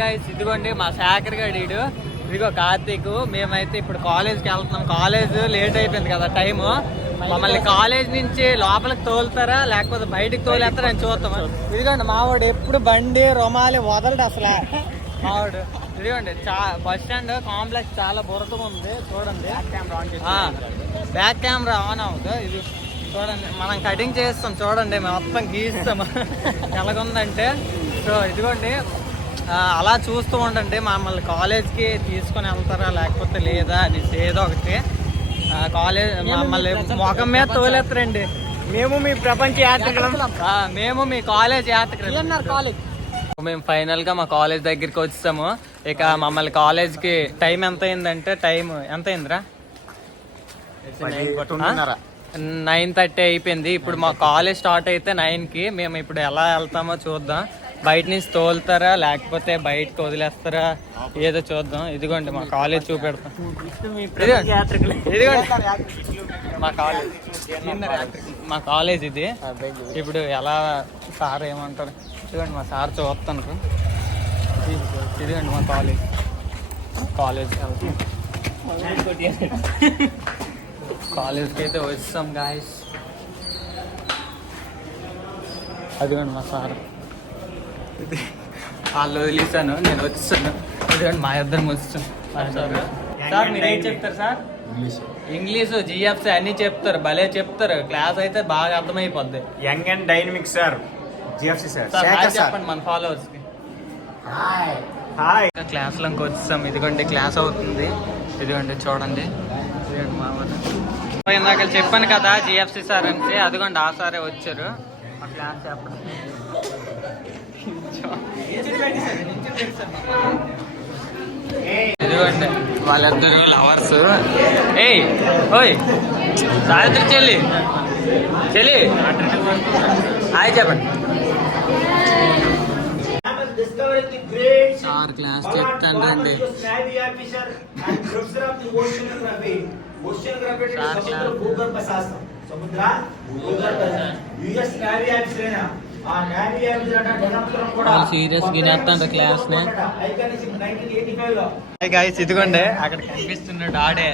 Guys ఇదిగోండి మా శాఖర్ గడీడు, ఇదిగో కార్తీక్. మేమైతే ఇప్పుడు కాలేజ్కి వెళ్తున్నాం. కాలేజ్ లేట్ అయిపోయింది కదా టైము. మమ్మల్ని కాలేజ్ నుంచి లోపలికి తోలుతారా లేకపోతే బయటికి తోలేస్తారా అని చూస్తాం. ఇదిగోండి మావాడు ఎప్పుడు బండి రుమాలి వదలడు అసలు. మావాడు ఇదిగోండి బస్ స్టాండ్ కాంప్లెక్స్ చాలా బురదగా ఉంది చూడండి. బ్యాక్ కెమెరా ఆన్ అవుతుంది. ఇది చూడండి మనం కటింగ్ చేస్తాం చూడండి, మొత్తం గీస్తాం ఎలాగుందంటే. సో ఇదిగోండి అలా చూస్తూ ఉండండి. మమ్మల్ని కాలేజ్కి తీసుకొని వెళ్తారా లేకపోతే లేదా అని ఏదో ఒకటి. కాలేజ్ మమ్మల్ని మొఖం మీద తోలేస్తారండి. మేము మీ ప్రపంచ యాత్రికులం, మేము మీ కాలేజ్ యాత్రికులం. మేము ఫైనల్ గా మా కాలేజ్ దగ్గరికి వచ్చాము. ఇక మమ్మల్ని కాలేజ్కి టైం ఎంత అయిందంటే, టైం ఎంత అయిందిరా? 9:30 అయిపోయింది. ఇప్పుడు మా కాలేజ్ స్టార్ట్ అయితే 9కి. మేము ఇప్పుడు ఎలా వెళ్తామో చూద్దాం. బయట నుంచి తోలుతారా లేకపోతే బయటకు వదిలేస్తారా ఏదో చూద్దాం. ఇదిగోండి మా కాలేజ్ చూపెడతాం. ఇదిగోండి మా కాలేజ్ ఇది. ఇప్పుడు ఎలా సార్ ఏమంటారు ఇదిగోండి మా సార్ చూస్తాను. ఇదిగోండి మా కాలేజ్కి అయితే వచ్చాం గాయస్. అదిగోండి మా సార్. వాళ్ళు వదిలేసాను, నేను వచ్చాను. ఇదిగోండి మా ఇద్దరం వచ్చాం. సార్ మీరు ఏం చెప్తారు సార్? ఇంగ్లీషు జిఎఫ్సి అన్ని చెప్తారు, భలే చెప్తారు. క్లాస్ అయితే బాగా అర్థమైపోద్ది. Young and dynamic sir GFC sir. చెప్పండి మన ఫాలోవర్స్ కి. క్లాస్ లోకి వచ్చాం. ఇదిగోండి క్లాస్ అవుతుంది. ఇదిగోండి చూడండి. ఇందాక చెప్పాను కదా జిఎఫ్సి సార్ అని. అదిగోండి ఆ సారే వచ్చారు మా క్లాస్ చెప్పండి. ఇదిగోండి వాళ్ళిద్దరు లవర్స్. ఏయ్ ఓయ్ సావిత్రి చెల్లి హాయ్ చెప్పండి. సార్ క్లాస్ చెప్తాను రండి. సీరియస్ గినేస్తాను క్లాస్ ని. గైస్ ఇదిగోండి అక్కడ కనిపిస్తున్నాడు ఆడే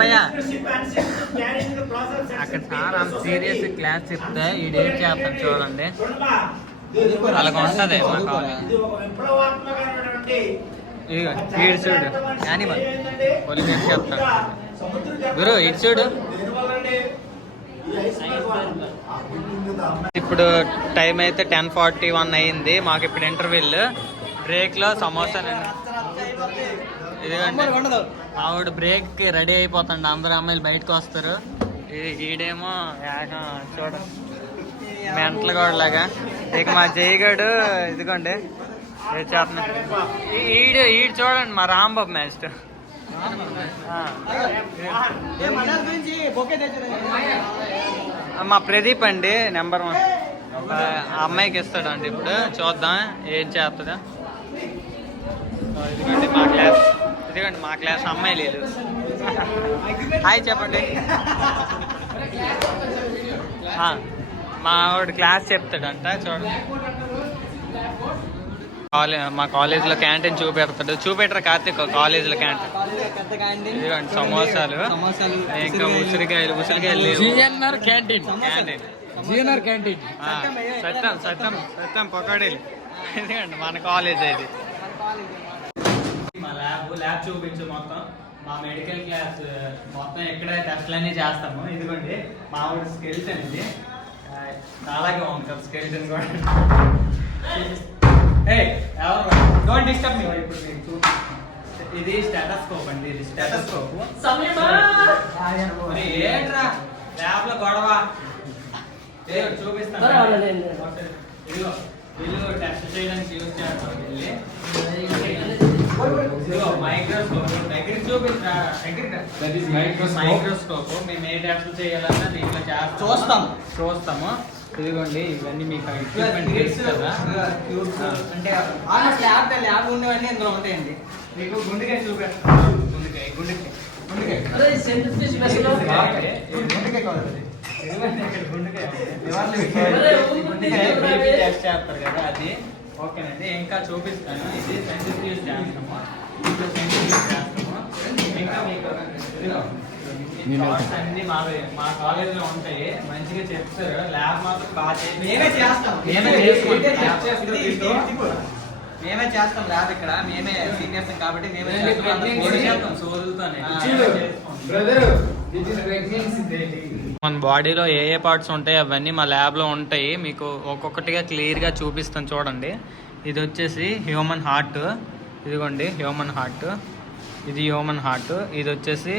భయ్యా. అక్కడ సార్ అంత సీరియస్ క్లాస్ చెప్తే ఈ డేట్ చేస్తాను చూడండి. అలాగ ఉంటది మా కాలేజ్. ఇదిగో ఈడు చూడు యానిమల్ ఒలింగ్ చెప్తాడు. గురు ఇటు చూడు. ఇప్పుడు టైం అయితే 10:41 అయింది. మాకు ఇప్పుడు ఇంటర్వ్యూల్. బ్రేక్ లో సమోసా. ఇదిగోండి ఆవిడ బ్రేక్ కి రెడీ అయిపోతాండి. అందరు అమ్మాయిలు బయటకు వస్తారు. ఈడేమో చూడండి మెంటల్ గోడలాగా. ఇక మా జయగాడు ఇదిగోండి ఈడు చూడండి మా రాంబాబు మ్యాచ్. మా ప్రదీప్ అండి నెంబర్ 1 అమ్మాయికి ఇస్తాడండి. ఇప్పుడు చూద్దాం ఏం చేస్తుందా. ఇదిగోండి మా క్లాస్ అమ్మాయి లేదు. హాయ్ చెప్పండి. మా వాడు క్లాస్ చెప్తాడంట చూడండి. మా కాలేజీలో క్యాంటీన్ చూపెడతారు కార్తీక్. కాలేజీలో క్యాంటీన్ ఇదిగోండి సమోసాలు, ఇంకా ఉసిరికాయలు సత్యం పకోడీలు. ఇదిగోండి మన కాలేజ్ ఇది. మా ల్యాబ్ చూపించు మొత్తం. మా మెడికల్ క్లాస్ మొత్తం ఎక్కడ టెస్ట్లన్నీ చేస్తాము. ఇదిగోండి మా ఊరి స్కెల్టన్. ఇది అలాగే ఉంటుంది స్కెల్టన్ కూడా. Don't disturb me. ఇప్పుడు ఇది స్టెటస్కోప్ అండి. ఇది స్టెటస్కోప్. ఏంట్రా ల్యాబ్ లో గొడవ చూపిస్తాను. ఇల్లు టెస్ట్ చేయడానికి యూజ్ చేస్తాం. మైక్రోస్కోప్ దగ్గరికి చూపించా. మైక్రోస్కోప్ మేము ఏ టెస్ట్ చేయాలన్నా దీంట్లో చూస్తాము. ఇదిగోండి ఇవన్నీ మీకు ఎక్విప్మెంట్ కదా. అంటే ల్యాబ్ ఉండేవన్నీ ఇందులో ఉంటాయండి. మీకు గుండెకాయ చూపెడతాను. గుండెకాయ టెస్ట్ చేస్తారు కదా అది. ఓకేనండి, ఇంకా చూపిస్తాను. ఇది సెంట్రిఫ్యూజ్ చేస్తాము, ఇంకా మీకు అన్ని మా కాలేజ్ లో ఉంటాయి, మంచిగా చెప్తారు. ల్యాబ్ మాత్రం బాగా మేమే చేస్తాం ల్యాబ్ ఇక్కడ. మేమే సీనియర్స్ కాబట్టి మేమే చేస్తాం సోదులతోనే. మన బాడీలో ఏ ఏ పార్ట్స్ ఉంటాయి అవన్నీ మా ల్యాబ్లో ఉంటాయి. మీకు ఒక్కొక్కటిగా క్లియర్గా చూపిస్తాను చూడండి. ఇది వచ్చేసి హ్యూమన్ హార్ట్, ఇదిగోండి హ్యూమన్ హార్ట్, ఇది హ్యూమన్ హార్ట్. ఇది వచ్చేసి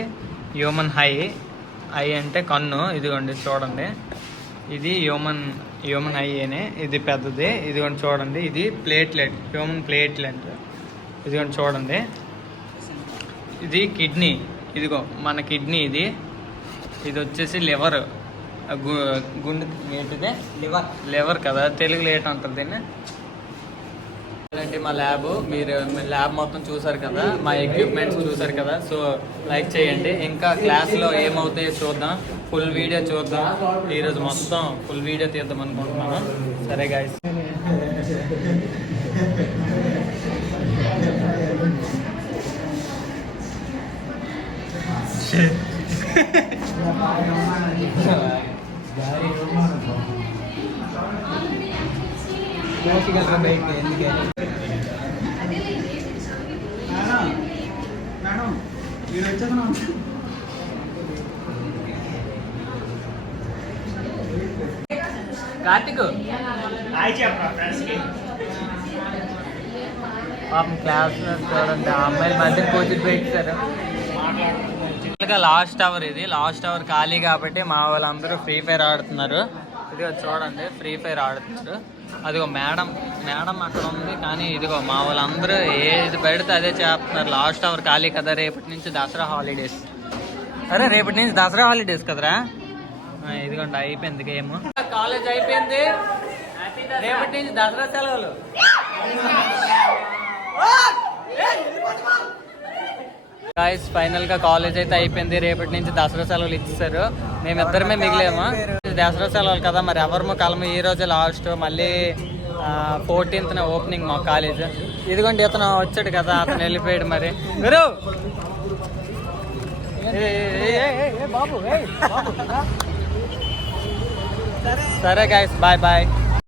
హ్యూమన్ ఐ అంటే కన్ను, ఇదిగోండి చూడండి. ఇది హ్యూమన్ ఐనే, ఇది పెద్దది, ఇదిగోండి చూడండి. ఇది ప్లేట్లెట్, హ్యూమన్ ప్లేట్లెట్, ఇదిగోండి చూడండి. ఇది కిడ్నీ, ఇదిగో మన కిడ్నీ. ఇది వచ్చేసి లివర్, గుండె ఏంటిదే లివర్ కదా, తెలుగులో ఏంటంటారు దీన్ని. మా ల్యాబ్, మీరు ల్యాబ్ మొత్తం చూసారు కదా, మా ఎక్విప్మెంట్స్ చూసారు కదా. సో లైక్ చేయండి. ఇంకా క్లాస్లో ఏమవుతాయో చూద్దాం, ఫుల్ వీడియో చూద్దాం. ఈరోజు మొత్తం ఫుల్ వీడియో తీద్దాం అనుకుంటున్నాను. సరే గాయ్స్, కార్తిక్ పాపం క్లాస్ చూడండి, ఆ అమ్మాయిల మధ్య కోచింగ్ పెట్టారు. లాస్ట్ అవర్, ఇది లాస్ట్ అవర్ ఖాళీ కాబట్టి మా వాళ్ళందరూ ఫ్రీ ఫైర్ ఆడుతున్నారు. ఇదిగో చూడండి, ఫ్రీ ఫైర్ ఆడుతున్నారు. అదిగో మేడం అక్కడ ఉంది, కానీ ఇదిగో మా వాళ్ళందరూ ఏది పెడితే అదే చేస్తున్నారు. లాస్ట్ అవర్ ఖాళీ కదా, రేపటి నుంచి దసరా హాలిడేస్. అరే రేపటి నుంచి దసరా హాలిడేస్ కదరా. ఇదిగోండి అయిపోయింది గేమ్, కాలేజ్ అయిపోయింది. రేపటి నుంచి దసరా సెలవులు. గాయ్స్, ఫైనల్ గా కాలేజ్ అయితే అయిపోయింది. రేపటి నుంచి దసరా సెలవులు ఇచ్చేసారు. మేమిద్దరమే మిగిలేము. దసరా సెలవులు కదా, మరి ఎవరు కలము. ఈ రోజే లాస్ట్, మళ్ళీ 14th ఓపెనింగ్ మా కాలేజ్. ఇదిగోండి ఇతను వచ్చాడు కదా, అతను వెళ్ళిపోయాడు. మరి మీరు బాబు సరే గాయ్స్, బాయ్ బాయ్.